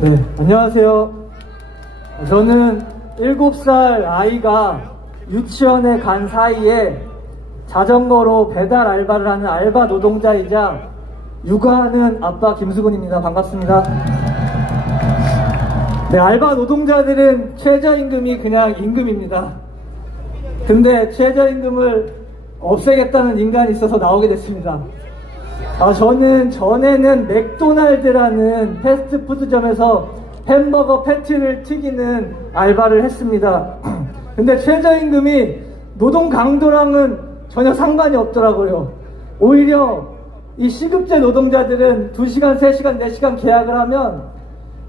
네, 안녕하세요. 저는 7살 아이가 유치원에 간 사이에 자전거로 배달 알바를 하는 알바 노동자이자 육아하는 아빠 김수근입니다. 반갑습니다. 네, 알바 노동자들은 최저임금이 그냥 임금입니다. 근데 최저임금을 없애겠다는 인간이 있어서 나오게 됐습니다. 저는 전에는 맥도날드라는 패스트푸드점에서 햄버거 패티를 튀기는 알바를 했습니다. 근데 최저임금이 노동 강도랑은 전혀 상관이 없더라고요. 오히려 이 시급제 노동자들은 2시간, 3시간, 4시간 계약을 하면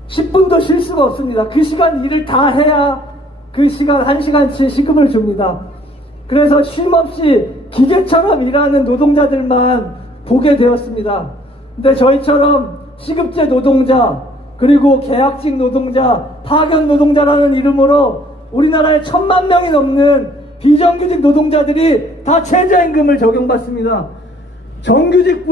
10분도 쉴 수가 없습니다. 그 시간 일을 다 해야 그 시간 1시간치 시급을 줍니다. 그래서 쉼없이 기계처럼 일하는 노동자들만 보게 되었습니다. 근데 저희처럼 시급제 노동자, 그리고 계약직 노동자, 파견 노동자라는 이름으로 우리나라에 1000만 명이 넘는 비정규직 노동자들이 다 최저임금을 적용받습니다. 정규직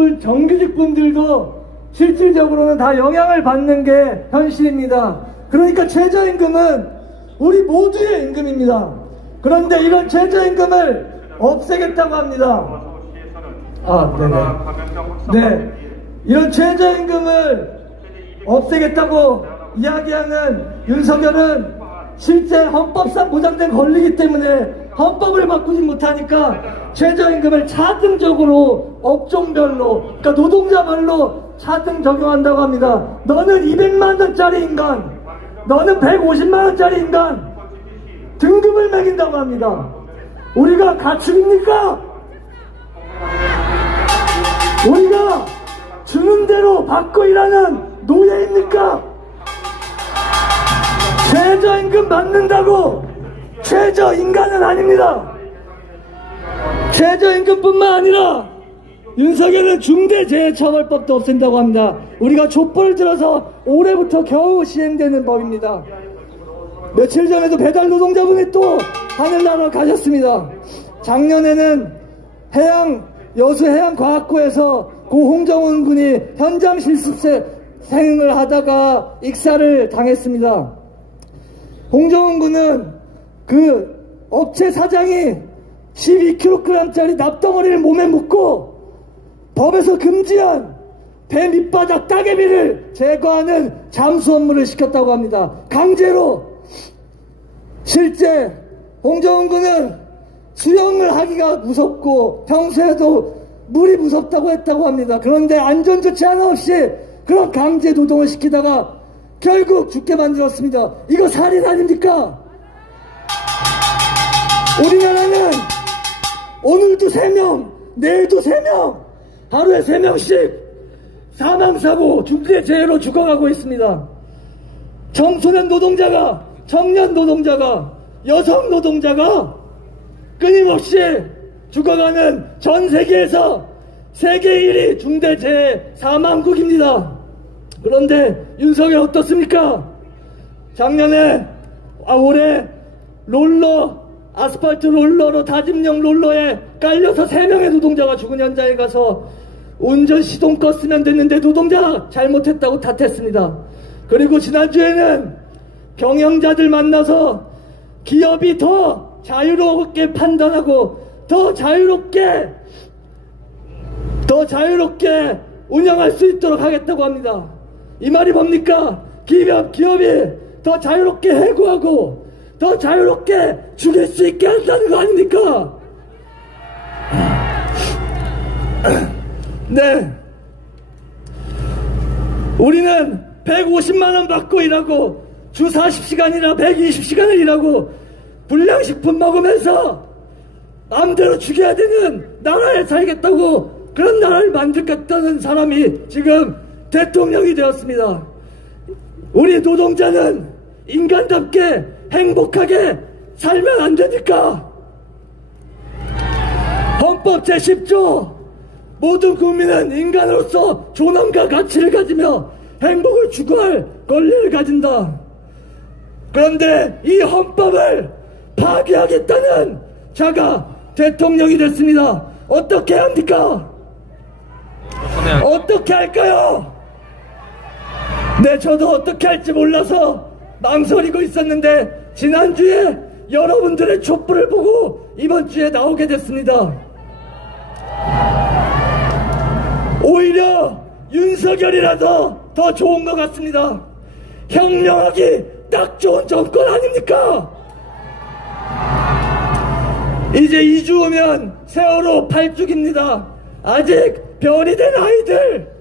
분들도 실질적으로는 다 영향을 받는 게 현실입니다. 그러니까 최저임금은 우리 모두의 임금입니다. 그런데 이런 최저임금을 없애겠다고 합니다. 네. 이런 최저임금을 없애겠다고 이야기하는 윤석열은 실제 헌법상 보장된 권리이기 때문에 헌법을 바꾸지 못하니까 최저임금을 차등적으로 업종별로, 그러니까 노동자별로 차등 적용한다고 합니다. 너는 200만원짜리 인간, 너는 150만원짜리 인간, 등급을 매긴다고 합니다. 우리가 가축입니까? 우리가 주는 대로 받고 일하는 노예입니까? 최저임금 받는다고 최저인간은 아닙니다. 최저임금뿐만 아니라 윤석열은 중대재해처벌법도 없앤다고 합니다. 우리가 족보를 들어서 올해부터 겨우 시행되는 법입니다. 며칠 전에도 배달 노동자분이 또 하늘나라 가셨습니다. 작년에는 여수해양과학고에서 고 홍정훈 군이 현장 실습생을 하다가 익사를 당했습니다. 홍정훈 군은 그 업체 사장이 12kg짜리 납덩어리를 몸에 묻고 법에서 금지한 배 밑바닥 따개비를 제거하는 잠수 업무를 시켰다고 합니다. 강제로. 실제 홍정훈 군은 수영을 하기가 무섭고 평소에도 물이 무섭다고 했다고 합니다. 그런데 안전조치 하나 없이 그런 강제 노동을 시키다가 결국 죽게 만들었습니다. 이거 살인 아닙니까? 우리나라는 오늘도 3명, 내일도 3명, 하루에 3명씩 사망사고 중대재해로 죽어가고 있습니다. 청소년 노동자가, 청년 노동자가, 여성 노동자가 끊임없이 죽어가는 전 세계에서 세계 1위 중대재해 사망국입니다. 그런데 윤석열 어떻습니까? 올해 아스팔트 롤러로 다짐용 롤러에 깔려서 3명의 노동자가 죽은 현장에 가서 운전 시동 껐으면 됐는데 노동자가 잘못했다고 탓했습니다. 그리고 지난주에는 경영자들 만나서 기업이 더 자유롭게 판단하고 더 자유롭게 운영할 수 있도록 하겠다고 합니다. 이 말이 뭡니까? 기업이 더 자유롭게 해고하고 더 자유롭게 죽일 수 있게 한다는 거 아닙니까? 네. 우리는 150만원 받고 일하고 주 40시간이나 120시간을 일하고 불량식품 먹으면서 마음대로 죽여야 되는 나라에 살겠다고 그런 나라를 만들겠다는 사람이 지금 대통령이 되었습니다. 우리 노동자는 인간답게 행복하게 살면 안 되니까 헌법 제10조 모든 국민은 인간으로서 존엄과 가치를 가지며 행복을 추구할 권리를 가진다. 그런데 이 헌법을 파괴하겠다는 자가 대통령이 됐습니다. 어떻게 합니까? 어떻게 할까요? 네, 저도 어떻게 할지 몰라서 망설이고 있었는데 지난주에 여러분들의 촛불을 보고 이번 주에 나오게 됐습니다. 오히려 윤석열이라도 더 좋은 것 같습니다. 혁명하기 딱 좋은 정권 아닙니까? 이제 2주 후면 세월호 8주기입니다. 아직 별이 된 아이들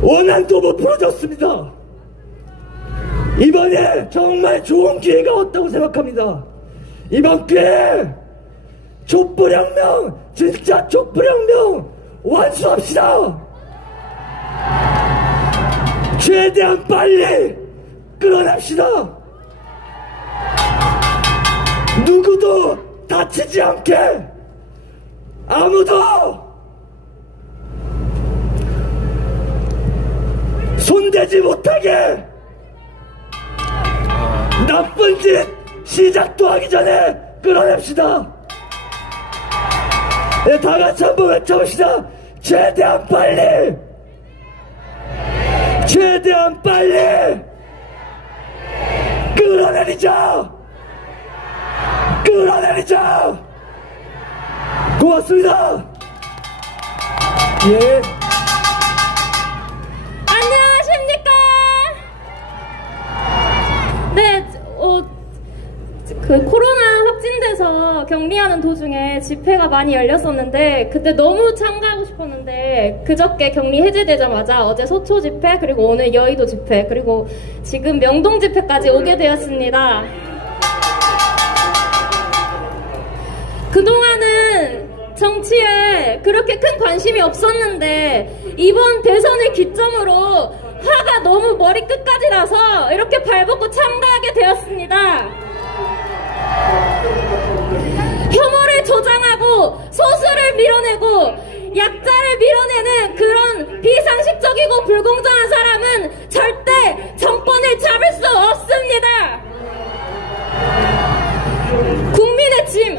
원한도 못 풀어줬습니다. 이번에 정말 좋은 기회가 왔다고 생각합니다. 이번 기회에 촛불혁명, 진짜 촛불혁명 완수합시다. 최대한 빨리 끌어냅시다. 누구도 다치지 않게, 아무도 손대지 못하게, 나쁜 짓 시작도 하기 전에 끌어냅시다. 네, 다 같이 한번 외쳐봅시다. 최대한 빨리, 최대한 빨리 끌어내리자, 끌어내리자. 고맙습니다. 예. 안녕하십니까? 네, 코로나 확진돼서 격리하는 도중에 집회가 많이 열렸었는데 그때 너무 참가하고 싶었는데 그저께 격리 해제되자마자 어제 소초 집회, 그리고 오늘 여의도 집회, 그리고 지금 명동 집회까지 오게 되었습니다. 그동안은 정치에 그렇게 큰 관심이 없었는데 이번 대선을 기점으로 화가 너무 머리끝까지 나서 이렇게 발벗고 참가하게 되었습니다. 혐오를 조장하고 소수를 밀어내고 약자를 밀어내는 그런 비상식적이고 불공정한 사람은 절대 정권을 잡을 수 없습니다. 국민의 짐,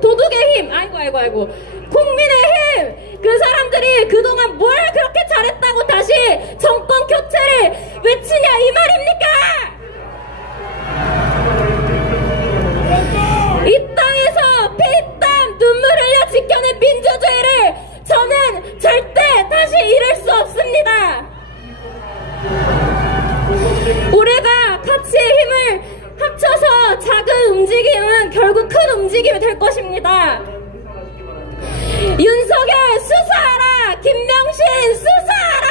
도둑의 힘, 아이고 국민의 힘, 그 사람들이 그동안 뭘 그렇게 잘했다고 다시 정권 교체를 외치냐 이 말입니까? 이 땅에서 피땀 눈물 흘려 지켜낸 민주주의를 저는 절대 다시 잃을 수 없습니다. 우리가 같이의 힘을 합쳐서 작은 움직임은 결국 큰 움직임이 될 것입니다. 윤석열 수사하라! 김명신 수사하라!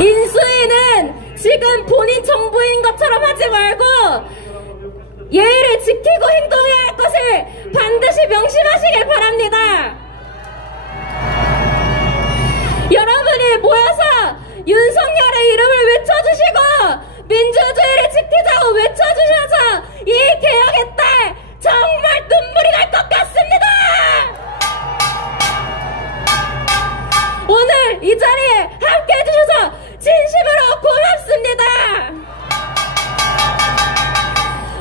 인수위는 지금 본인 정부인 것처럼 하지 말고 예의를 지키고 행동해야 할 것을 반드시 명심하시길 바랍니다. 여러분이 모여서 윤석열의 이름을 외쳐주시고 민주주의를 지키자고 외쳐주셔서 이 개혁의 딸 정말 눈물이 날 것 같습니다. 오늘 이 자리에 함께 해주셔서 진심으로 고맙습니다.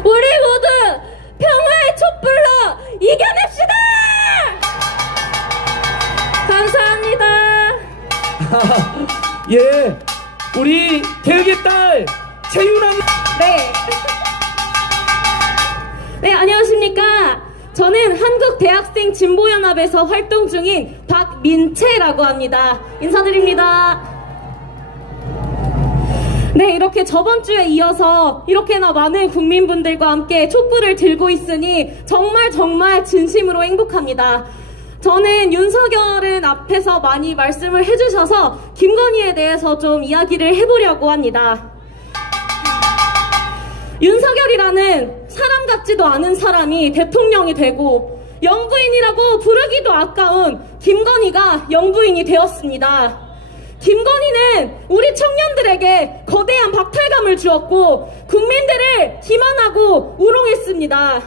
우리 모두 평화의 촛불로 이겨냅시다. 감사합니다. 예, 우리 개혁의 딸 최윤아. 네, 안녕하십니까. 저는 한국대학생 진보연합에서 활동 중인 박민채라고 합니다. 인사드립니다. 네, 이렇게 저번 주에 이어서 이렇게나 많은 국민분들과 함께 촛불을 들고 있으니 정말 진심으로 행복합니다. 저는 윤석열은 앞에서 많이 말씀을 해주셔서 김건희에 대해서 좀 이야기를 해보려고 합니다. 윤석열이라는 사람 같지도 않은 사람이 대통령이 되고 영부인이라고 부르기도 아까운 김건희가 영부인이 되었습니다. 김건희는 우리 청년들에게 거대한 박탈감을 주었고 국민들을 기만하고 우롱했습니다.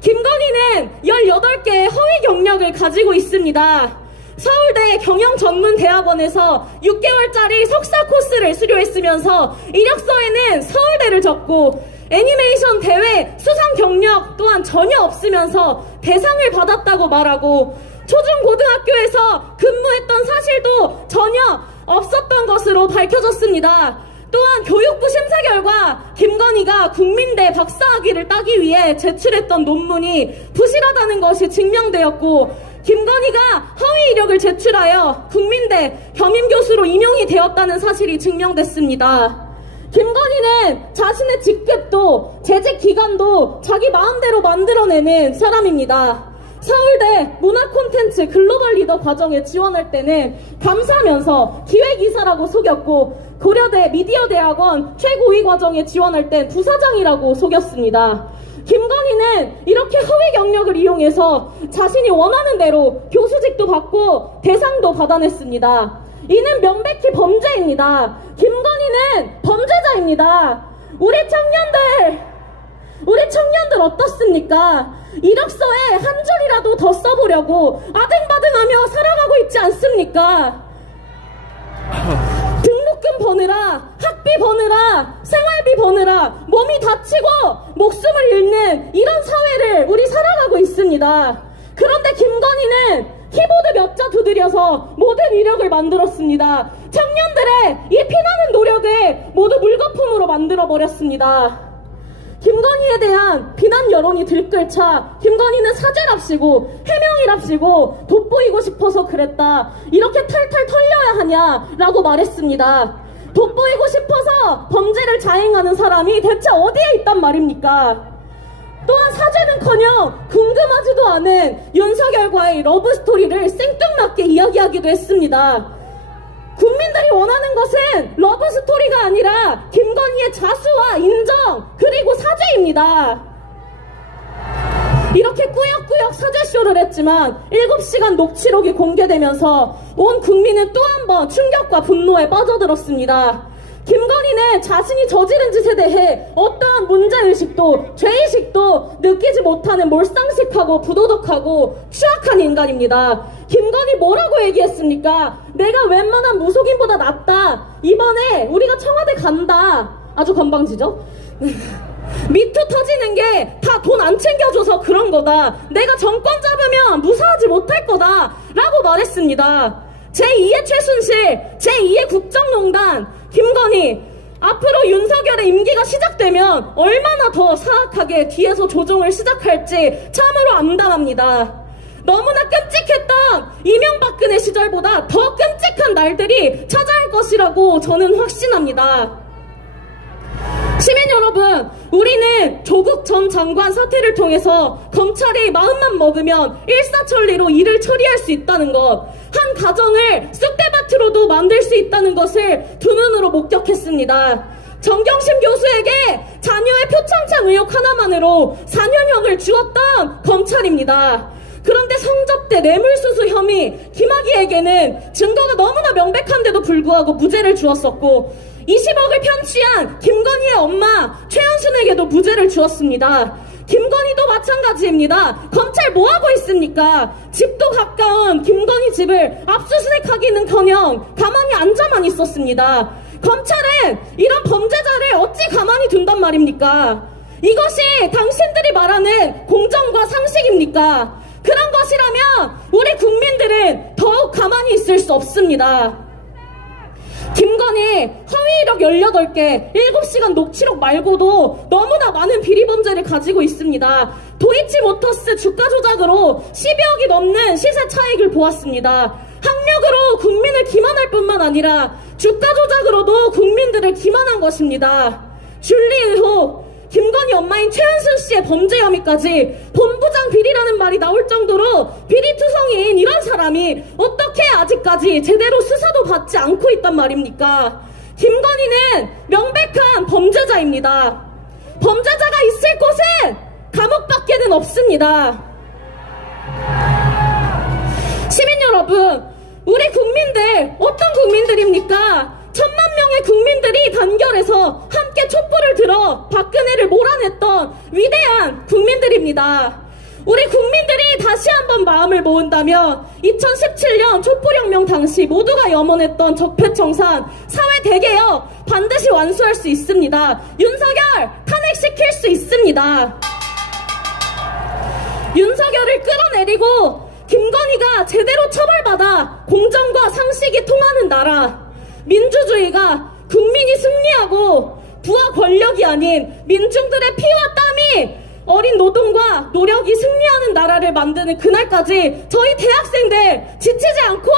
김건희는 18개의 허위 경력을 가지고 있습니다. 서울대 경영전문대학원에서 6개월짜리 석사 코스를 수료했으면서 이력서에는 서울대를 적고 애니메이션 대회 수상 경력 또한 전혀 없으면서 대상을 받았다고 말하고 초중고등학교에서 근무했던 사실도 전혀 없었던 것으로 밝혀졌습니다. 또한 교육부 심사 결과 김건희가 국민대 박사학위를 따기 위해 제출했던 논문이 부실하다는 것이 증명되었고, 김건희가 허위 이력을 제출하여 국민대 겸임교수로 임용이 되었다는 사실이 증명됐습니다. 김건희는 자신의 직급도 재직 기간도 자기 마음대로 만들어내는 사람입니다. 서울대 문화콘텐츠 글로벌 리더 과정에 지원할 때는 감사면서 기획이사라고 속였고, 고려대 미디어대학원 최고위 과정에 지원할 땐 부사장이라고 속였습니다. 김건희는 이렇게 허위 경력을 이용해서 자신이 원하는 대로 교수직도 받고 대상도 받아냈습니다. 이는 명백히 범죄입니다. 김건희는 범죄자입니다. 우리 청년들 어떻습니까? 이력서에 한 줄이라도 더 써보려고 아등바등하며 살아가고 있지 않습니까? 등록금 버느라, 학비 버느라, 생활비 버느라 몸이 다치고 목숨을 잃는 이런 사회를 우리 살아가고 있습니다. 그런데 김건희는 키보드 몇 자 두드려서 모든 이력을 만들었습니다. 청년들의 이 피나는 노력을 모두 물거품으로 만들어버렸습니다. 김건희에 대한 비난 여론이 들끓자 김건희는 사죄랍시고 해명이랍시고 돋보이고 싶어서 그랬다, 이렇게 탈탈 털려야 하냐라고 말했습니다. 돋보이고 싶어서 범죄를 자행하는 사람이 대체 어디에 있단 말입니까? 또한 사죄는커녕 궁금하지도 않은 윤석열과의 러브스토리를 생뚱맞게 이야기하기도 했습니다. 국민들이 원하는 것은 러브스토리가 아니라 김건희의 자수와 인정 그리고 사죄입니다. 이렇게 꾸역꾸역 사죄쇼를 했지만 7시간 녹취록이 공개되면서 온 국민은 또 한 번 충격과 분노에 빠져들었습니다. 김건희는 자신이 저지른 짓에 대해 어떠한 문제의식도 죄의식도 느끼지 못하는 몰상식하고 부도덕하고 추악한 인간입니다. 김건희 뭐라고 얘기했습니까? 내가 웬만한 무속인보다 낫다. 이번에 우리가 청와대 간다. 아주 건방지죠? 미투 터지는 게 다 돈 안 챙겨줘서 그런 거다. 내가 정권 잡으면 무사하지 못할 거다 라고 말했습니다. 제2의 최순실, 제2의 국정농단, 김건희, 앞으로 윤석열의 임기가 시작되면 얼마나 더 사악하게 뒤에서 조종을 시작할지 참으로 암담합니다. 너무나 끔찍했던 이명박근혜 시절보다 더 끔찍한 날들이 찾아올 것이라고 저는 확신합니다. 시민 여러분, 우리는 조국 전 장관 사태를 통해서 검찰이 마음만 먹으면 일사천리로 일을 처리할 수 있다는 것, 한 가정을 쑥대밭으로도 만들 수 있다는 것을 두 눈으로 목격했습니다. 정경심 교수에게 자녀의 표창장 의혹 하나만으로 4년형을 주었던 검찰입니다. 그런데 성접대 뇌물수수 혐의 김학의에게는 증거가 너무나 명백한데도 불구하고 무죄를 주었었고, 20억을 편취한 김건희의 엄마 최은순에게도 무죄를 주었습니다. 김건희도 마찬가지입니다. 검찰 뭐하고 있습니까? 집도 가까운 김건희 집을 압수수색하기는커녕 가만히 앉아만 있었습니다. 검찰은 이런 범죄자를 어찌 가만히 둔단 말입니까? 이것이 당신들이 말하는 공정과 상식입니까? 그런 것이라면 우리 국민들은 더욱 가만히 있을 수 없습니다. 김건희 허위 이력 18개, 7시간 녹취록 말고도 너무나 많은 비리 범죄를 가지고 있습니다. 도이치모터스 주가 조작으로 12억이 넘는 시세 차익을 보았습니다. 학력으로 국민을 기만할 뿐만 아니라 주가 조작으로도 국민들을 기만한 것입니다. 줄리 의혹, 김건희 엄마인 최은순 씨의 범죄 혐의까지 본부장 비리라는 말이 나올 정도로 비리투성이인 이런 사람이 어떻게 아직까지 제대로 수사도 받지 않고 있단 말입니까? 김건희는 명백한 범죄자입니다. 범죄자가 있을 곳은 감옥밖에는 없습니다. 시민 여러분, 우리 국민들 어떤 국민들입니까? 1000만 명의 국민들이 단결해서 함께 촛불을 들어 박근혜를 몰아냈던 위대한 국민들입니다. 우리 국민들이 다시 한번 마음을 모은다면 2017년 촛불혁명 당시 모두가 염원했던 적폐청산, 사회 대개혁 반드시 완수할 수 있습니다. 윤석열 탄핵시킬 수 있습니다. 윤석열을 끌어내리고 김건희가 제대로 처벌받아 공정과 상식이 통하는 나라, 민주주의가 국민이 승리하고 부와 권력이 아닌 민중들의 피와 땀이 어린 노동과 노력이 승리하는 나라를 만드는 그날까지 저희 대학생들 지치지 않고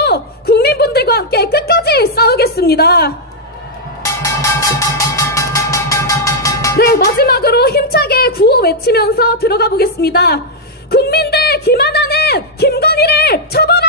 국민분들과 함께 끝까지 싸우겠습니다. 네, 마지막으로 힘차게 구호 외치면서 들어가 보겠습니다. 국민들 기만하는 김건희를 처벌